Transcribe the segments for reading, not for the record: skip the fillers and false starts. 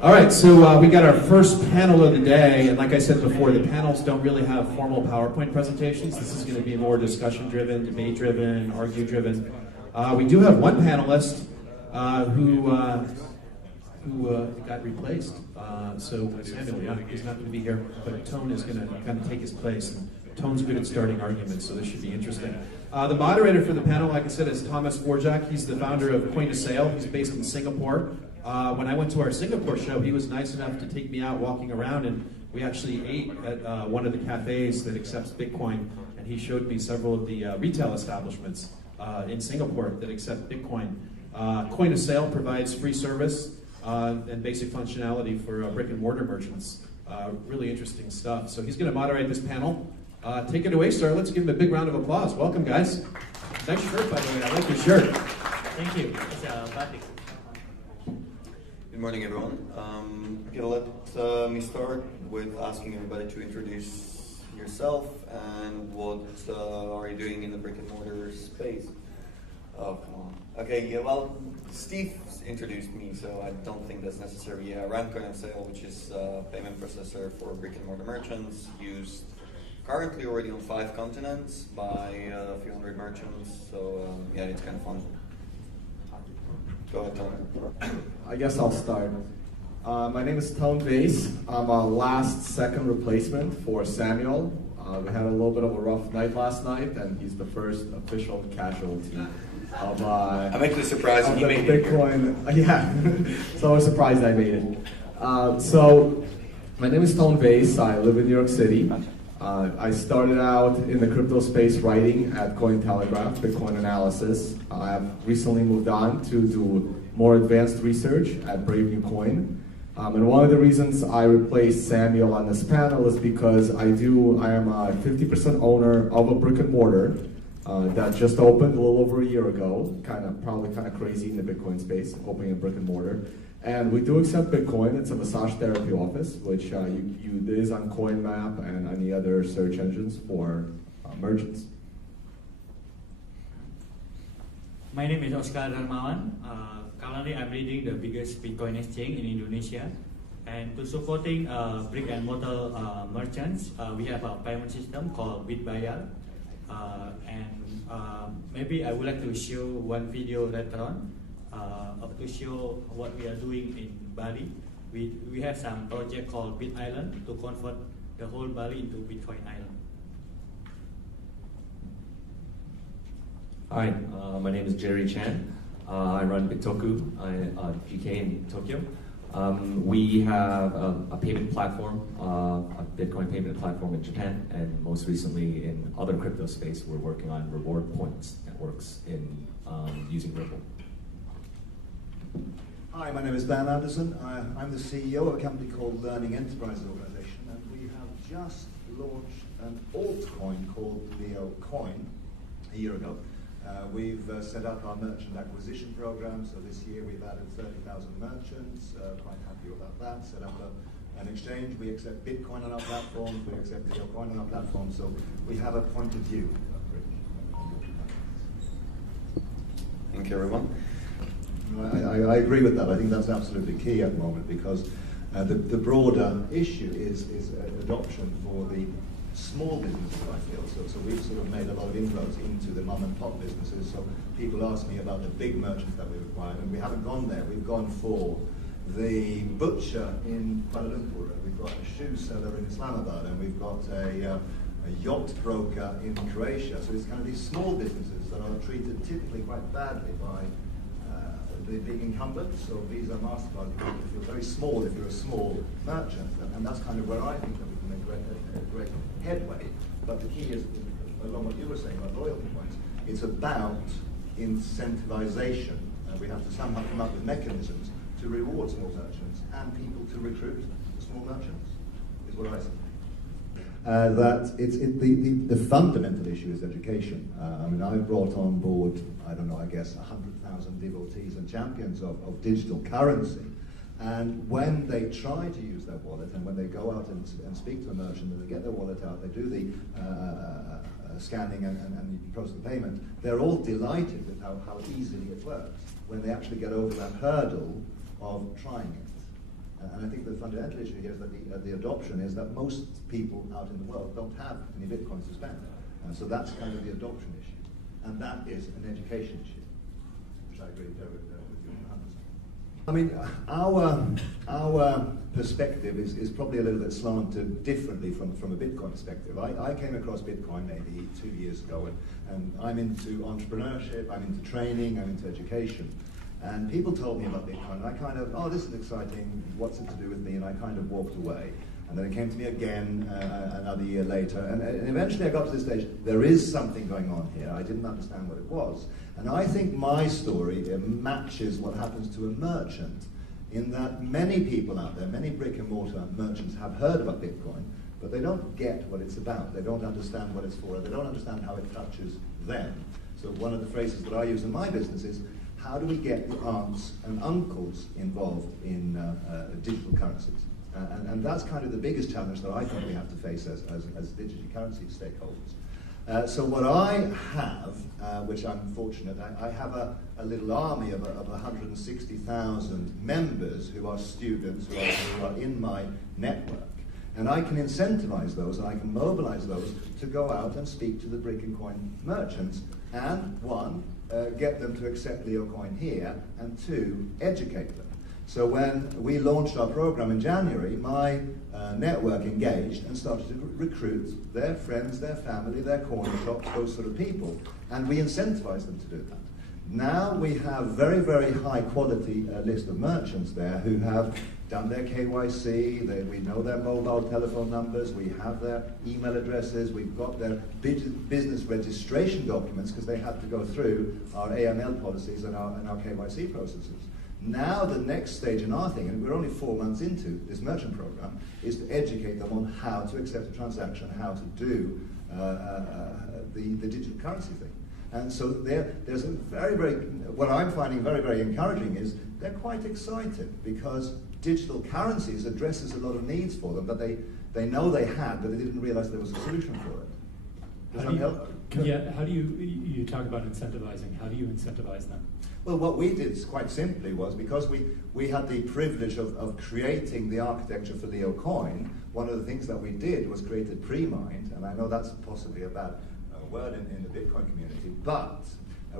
All right, so we got our first panel of the day, and like I said before, the panels don't really have formal PowerPoint presentations. This is going to be more discussion-driven, debate-driven, argue-driven. We do have one panelist who got replaced. So Samuel, yeah, he's not going to be here, but Tone is going to kind of take his place. And Tone's good at starting arguments, so this should be interesting. The moderator for the panel, like I said, is Thomas Dvorak. He's the founder of Point of Sale. He's based in Singapore. When I went to our Singapore show, he was nice enough to take me out walking around, and we actually ate at one of the cafes that accepts Bitcoin, and he showed me several of the retail establishments in Singapore that accept Bitcoin. Point of Sale provides free service and basic functionality for brick and mortar merchants. Really interesting stuff. So he's going to moderate this panel. Take it away, sir. Let's give him a big round of applause. Welcome, guys. Nice shirt, by the way. I like your shirt. Thank you. It's batik. Good morning, everyone. Let me start with asking everybody to introduce yourself and what are you doing in the brick and mortar space. Oh, come on. Okay, yeah, well, Steve introduced me, so I don't think that's necessary. Yeah, I ran Point of Sale, which is a payment processor for brick and mortar merchants, used currently already on 5 continents by a few hundred merchants. So yeah, it's kind of fun. Go ahead, Tone. I guess I'll start. My name is Tone Vase. I'm a last-second replacement for Samuel. We had a little bit of a rough night last night, and he's the first official casualty of I'm actually surprised he made Bitcoin. Yeah, so I was surprised I made it. So my name is Tone Vase. I live in New York City. I started out in the crypto space writing at Cointelegraph, Bitcoin analysis. I have recently moved on to do more advanced research at Brave New Coin. And one of the reasons I replaced Samuel on this panel is because I am a 50% owner of a brick and mortar that just opened a little over a year ago. Probably kind of crazy in the Bitcoin space, opening a brick and mortar. And we do accept Bitcoin. It's a massage therapy office, which it is on CoinMap and any other search engines for merchants. My name is Oscar Darmawan. Currently, I'm leading the biggest Bitcoin exchange in Indonesia. And to supporting brick and mortar merchants, we have a payment system called Bitbayar. Maybe I would like to show one video later on to show what we are doing in Bali. We have some project called Bit Island to convert the whole Bali into Bitcoin Island. Hi, my name is Jerry Chan. I run Bitoku, GK in Tokyo. We have a payment platform, a Bitcoin payment platform in Japan, and most recently in other crypto space, we're working on reward points networks in using Ripple. Hi, my name is Dan Андерсен. I'm the CEO of a company called Learning Enterprise Organization, and we have just launched an altcoin called LEO Coin a year ago. We've set up our merchant acquisition program, so this year we've added 30,000 merchants, quite happy about that. Set up an exchange, we accept Bitcoin on our platform, we accept LEO Coin on our platform, so we have a point of view. Thank you, everyone. I agree with that. I think that's absolutely key at the moment, because the broader issue is adoption for the small businesses, I feel. So we've sort of made a lot of inroads into the mom and pop businesses. So people ask me about the big merchants that we require, and we haven't gone there. We've gone for the butcher in Kuala Lumpur, and we've got a shoe seller in Islamabad, and we've got a yacht broker in Croatia. So it's kind of these small businesses that are treated typically quite badly by the big incumbents. So Visa, MasterCard, you feel very small if you're a small merchant, and that's kind of where I think that we can make great headway. But the key is, along what you were saying about loyalty points, it's about incentivization. We have to somehow come up with mechanisms to reward small merchants and people to recruit small merchants, is what I say. The fundamental issue is education. I mean, I've brought on board, I don't know, I guess 100,000 devotees and champions of digital currency. And when they try to use their wallet, and when they go out and speak to a merchant and they get their wallet out, they do the scanning and process the payment, they're all delighted with how easily it works when they actually get over that hurdle of trying it. And I think the fundamental issue here is that the adoption is that most people out in the world don't have any bitcoins to spend. So that's kind of the adoption issue. And that is an education issue, which I agree with you 100%. I mean, our perspective is probably a little bit slanted differently from a Bitcoin perspective. I came across Bitcoin maybe 2 years ago, and I'm into entrepreneurship, I'm into training, I'm into education. And people told me about Bitcoin, and I kind of, oh, this is exciting, what's it to do with me? And I kind of walked away. And then it came to me again another year later, and eventually I got to this stage, there is something going on here. I didn't understand what it was. And I think my story matches what happens to a merchant, in that many people out there, many brick and mortar merchants have heard about Bitcoin, but they don't get what it's about. They don't understand what it's for. They don't understand how it touches them. So one of the phrases that I use in my business is, how do we get the aunts and uncles involved in digital currencies? And that's kind of the biggest challenge that I think we have to face as digital currency stakeholders. So what I have, which I'm fortunate, I have a little army of 160,000 members who are students, who are in my network. And I can incentivize those, and I can mobilize those to go out and speak to the brick and coin merchants, and one, get them to accept LEO coin here, and two, educate them. So when we launched our program in January, my network engaged and started to recruit their friends, their family, their corner shops, those sort of people, and we incentivized them to do that. Now we have very, very high quality list of merchants there who have done their KYC, we know their mobile telephone numbers, we have their email addresses, we've got their business registration documents because they have to go through our AML policies and our KYC processes. Now the next stage in our thing, and we're only 4 months into this merchant program, is to educate them on how to accept a transaction, how to do the digital currency thing. And so there's a what I'm finding very, very encouraging is they're quite excited because digital currencies addresses a lot of needs for them that they know they had, but they didn't realize there was a solution for it. Does that help? How do you talk about incentivizing? How do you incentivize them? Well, what we did quite simply was, because we had the privilege of creating the architecture for LEO coin, one of the things that we did was create a pre-mined, and I know that's possibly a bad word in the Bitcoin community, but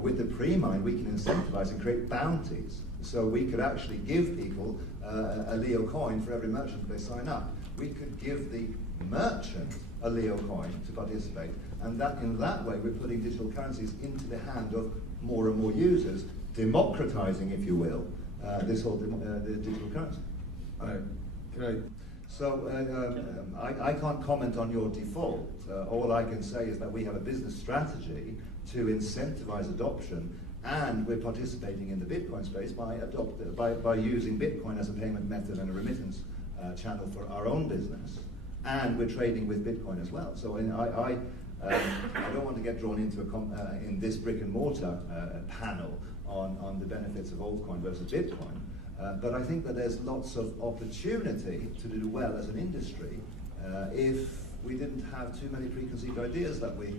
with the pre-mined we can incentivize and create bounties. So we could actually give people a LEO coin for every merchant that they sign up. We could give the merchant a LEO coin to participate, and in that way we're putting digital currencies into the hand of more and more users, democratizing, if you will, this whole the digital currency. So I can't comment on your default. All I can say is that we have a business strategy to incentivize adoption, and we're participating in the Bitcoin space by using Bitcoin as a payment method and a remittance channel for our own business, and we're trading with Bitcoin as well. So I don't want to get drawn into in this brick and mortar panel on the benefits of altcoin versus Bitcoin. But I think that there's lots of opportunity to do well as an industry if we didn't have too many preconceived ideas that we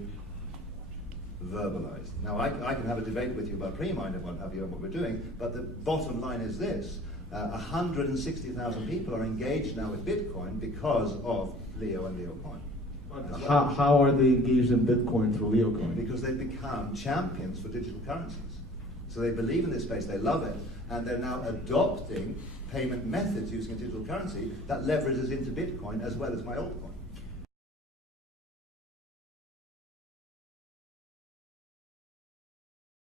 verbalized. Now, I can have a debate with you about pre-mined and what have you and what we're doing, but the bottom line is this. 160,000 people are engaged now with Bitcoin because of LEO and LEO coin. How are they engaged in Bitcoin through LEO coin? Because they've become champions for digital currencies. So they believe in this space, they love it, and they're now adopting payment methods using a digital currency that leverages into Bitcoin as well as my altcoin.